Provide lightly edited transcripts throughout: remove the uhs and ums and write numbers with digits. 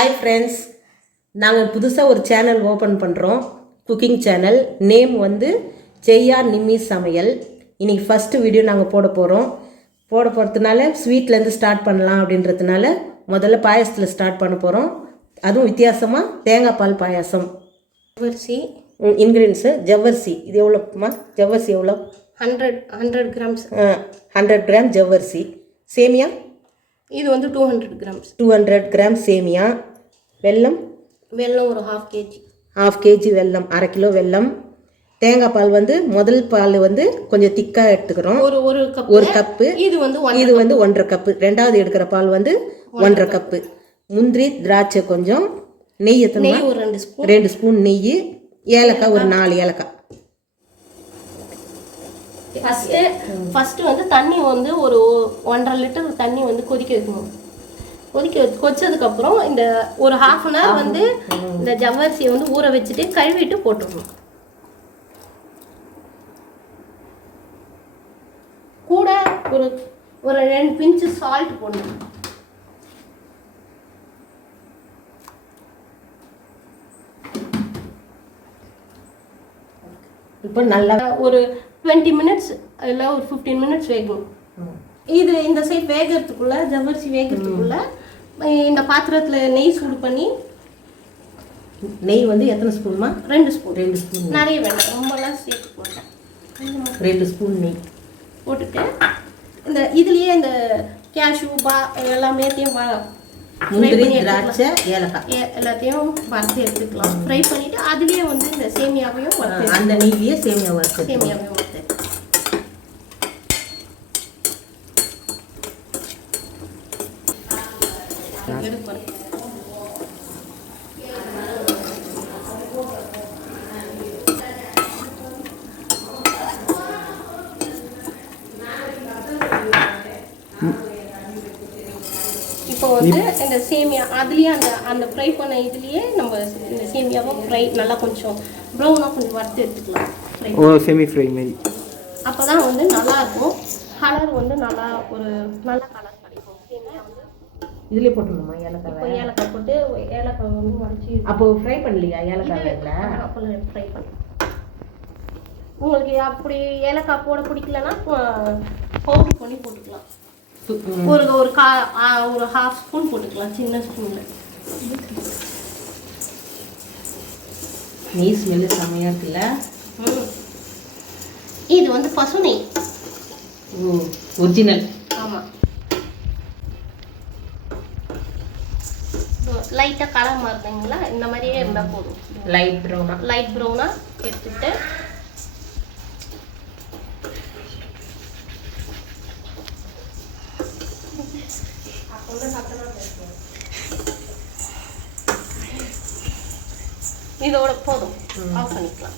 Hi friends, நாங்கள் புதுசாக ஒரு சேனல் ஓப்பன் பண்ணுறோம். Cooking channel. நேம் வந்து ஜெய்யா நிம்மி சமையல். இன்றைக்கி ஃபஸ்ட்டு வீடியோ நாங்கள் போட போகிறதுனால ஸ்வீட்லேருந்து ஸ்டார்ட் பண்ணலாம் அப்படின்றதுனால முதல்ல பாயசத்தில் ஸ்டார்ட் பண்ண போகிறோம். அதுவும் வித்தியாசமாக தேங்காய் பால் பாயாசம். ஜவ்வரிசி இன்க்ரீடியன்ஸு ஜவ்வரிசி. இது எவ்வளோமா? ஜவ்வரிசி எவ்வளோ? 100 கிராம்ஸ். 100 கிராம் ஜவ்வரிசி. சேமியா இது வந்து 200 கிராம்ஸ். 200 கிராம் சேமியா. வெல்லம் ஒரு ½ கேஜி வெல்லம், 1/2 கிலோ வெல்லம். தேங்காய் பால் வந்து முதல் பால் வந்து கொஞ்சம் திக்காக எடுத்துக்கிறோம். ஒரு கப்பு. இது வந்து 1.5 கப்பு. ரெண்டாவது எடுக்கிற பால் வந்து 1.5 கப்பு. முந்திரி திராட்சை கொஞ்சம். நெய் எத்தனை? ஒரு 2 ஸ்பூன் நெய். ஏலக்காய் ஒரு 4 ஏலக்காய். ஃபஸ்ட்டு வந்து தண்ணி வந்து ஒரு 1.5 லிட்டர் தண்ணி வந்து கொதிக்க வைக்கணும். கொதிச்சதுக்கப்புறம் இந்த ஒரு ½ அன் ஹவர் வந்து இந்த ஜவ்வரிசியை வந்து ஊற வச்சுட்டு கழுவிட்டு போட்டுடணும். கூட ஒரு 2 பிஞ்சு சால்ட் போடணும். இப்போ நல்லா ஒரு 20 மினிட்ஸ் இல்லை ஒரு 15 மினிட்ஸ் வேகணும். இது இந்த சைட் வேகிறதுக்குள்ள, ஜவ்வரிசி வேகிறதுக்குள்ள இந்த பாத்திரத்தில் நெய் சூடு பண்ணி. நெய் வந்து எத்தனை ஸ்பூன்மா? 2 ஸ்பூன். 2 ஸ்பூன். நிறைய வேண்டாம், ரொம்பலாம் சேர்த்து போட்டேன். 2 ஸ்பூன் நெய் போட்டுட்டு இந்த இதுலேயே இந்த கேஷ்யூ எல்லாமே முந்திரி திராட்சை ஏலக்காய் எல்லாத்தையும் வறுத்து எடுத்துக்கலாம். ஃப்ரை பண்ணிவிட்டு அதுலேயே வந்து இந்த சேமியாவையும் வறுத்து, அந்த நெய்லேயே சேமியாவையும் வறுத்து எடுப்பேன். இப்போ வந்து இந்த சேமியா அதுலேயே அந்த ஃப்ரை பண்ண இதுலேயே நம்ம இந்த சேமியாவை ஃப்ரை நல்லா கொஞ்சம் ப்ரௌனாக கொஞ்சம் வறுத்து எடுத்துக்கலாம். செமி ஃப்ரை மாதிரி. அப்போ தான் வந்து நல்லாயிருக்கும். கலர் வந்து நல்ல கலர் கிடைக்கும். சேமியா வந்து இதுலேயே போட்டுருணுமா? ஏலக்காய். இப்போ ஏலக்காய் போட்டு ஏலக்காய் வந்து உடச்சி. அப்போ ஃப்ரை பண்ணலையா ஏலக்காய்? இல்லை, அப்போ ஃப்ரை பண்ண. உங்களுக்கு அப்படி ஏலக்காய் போட பிடிக்கலன்னா பவுடர் பண்ணி போட்டுக்கலாம். ஒரு ½ ஸ்பூன் போட்டுக்கலாம், சின்ன ஸ்பூனில். நெய் ஸ்மெல்லு செம்மையாக இருக்குல்ல. இது வந்து பசு நெய். ஒரிஜினல். ஆமாம். லைட்டாக கலர் மாறுதுங்களா, இந்த மாதிரியே இருந்தால் போதும். லைட் ப்ரௌனாக எடுத்துட்டு இதோட போதும், ஆஃப் பண்ணிக்கலாம்.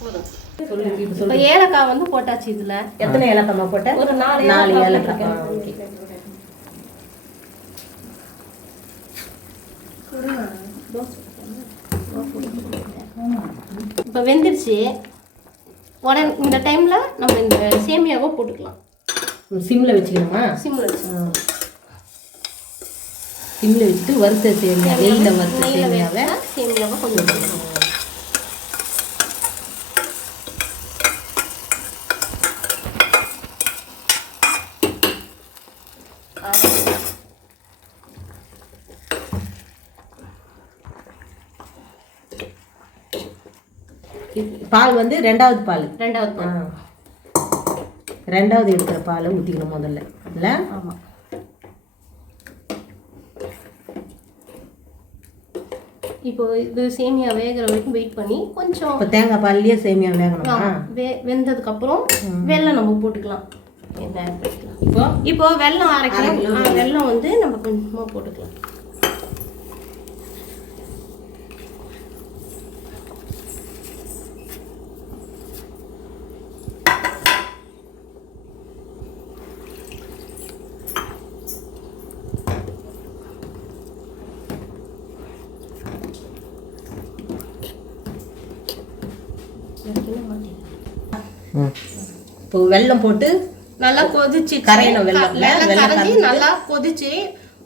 போதும். இப்போ ஏலக்காய் வந்து போட்டாச்சு. இதில் எத்தனை ஏலக்காய்மா போட்டேன்? ஒரு 4 ஏலக்காய். ஓகே. இப்போ வெந்துருச்சு. உடனே இந்த டைமில் நம்ம இந்த சேமியாவை போட்டுக்கலாம். சிம்மில் வச்சுக்கணுமா? சிம்மில் வச்சுட்டு வறுத்த சேமியா, நெய்யில் வறுத்த சேமியாவை கொஞ்சம் போட்டுக்கணும். பால் வந்து ரெண்டாவது எடுக்கிற பாலை ஊற்றிக்கணும் முதல்ல. இல்லை? ஆமாம். இப்போ இது சேமியா வேகிற வரைக்கும் வெயிட் பண்ணி கொஞ்சம். இப்போ தேங்காய் பால்லையே சேமியா வேகணுமா? வெந்ததுக்கப்புறம் வெல்லம் நம்ம போட்டுக்கலாம். இப்போ வெல்லம் அரைக்கலாம். வெல்லம் வந்து நம்ம கொஞ்சமாக போட்டுக்கலாம். இப்போ வெல்லம் போட்டு நல்லா கொதிச்சு கரையணும். வெல்லம் கரைஞ்சி நல்லா கொதிச்சு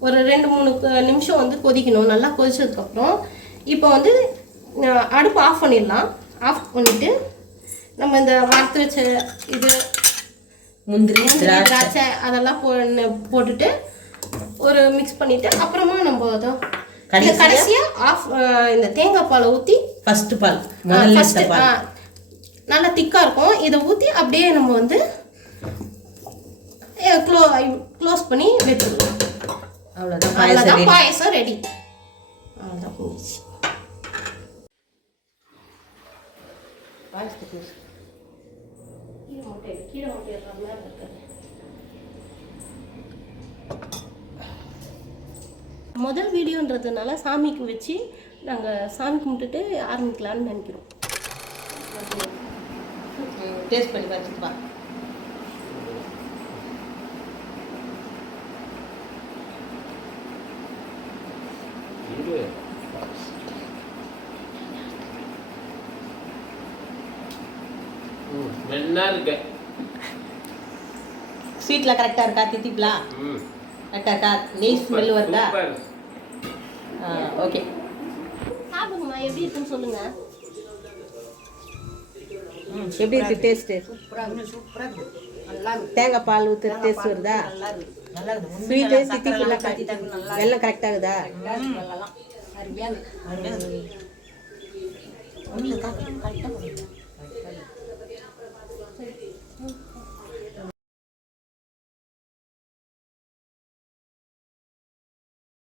ஒரு 2-3 நிமிஷம் வந்து கொதிக்கணும். நல்லா கொதிச்சதுக்கப்புறம் இப்போ வந்து அடுப்பு ஆஃப் பண்ணிடலாம். ஆஃப் பண்ணிவிட்டு நம்ம இந்த வறுத்து வச்ச இது முந்திரி திராட்சை அதெல்லாம் போட்டுட்டு ஒரு மிக்ஸ் பண்ணிவிட்டு அப்புறமா நம்ம அதை கடைசியாக இந்த தேங்காய் பாலை ஊற்றி ஃபர்ஸ்ட் பால் நல்லா திக்காக இருக்கும். இதை ஊற்றி அப்படியே நம்ம வந்து க்ளோஸ் பண்ணி வச்சுக்கலாம். அவ்வளோதான் பாயசம் ரெடி. அவ்வளோதான் முடிஞ்சிச்சு. கீழே முட்டை முதல் வீடியோன்றதுனால சாமிக்கு வச்சு நாங்கள் சாமி கும்பிட்டுட்டு ஆரம்பிக்கலான்னு நினைக்கிறோம். டேஸ்ட் பண்ணி பார்த்துட்டு வா. ஸ்வீட்ல கரெக்டா இருக்கா? தித்திப்லாம் கரெக்டா இருக்கா? நெய் ஸ்மெல் வருதா? ஓகே, சாப்பிடுங்கம்மா. எப்படி இருக்குன்னு சொல்லுங்க. எப்படி இருக்கு டேஸ்ட்? தேங்காய் பால் ஊற்று டேஸ்ட் வருதா? ஸ்வீட்டு தித்திப்புலாம் எல்லாம் கரெக்ட் ஆகுதா?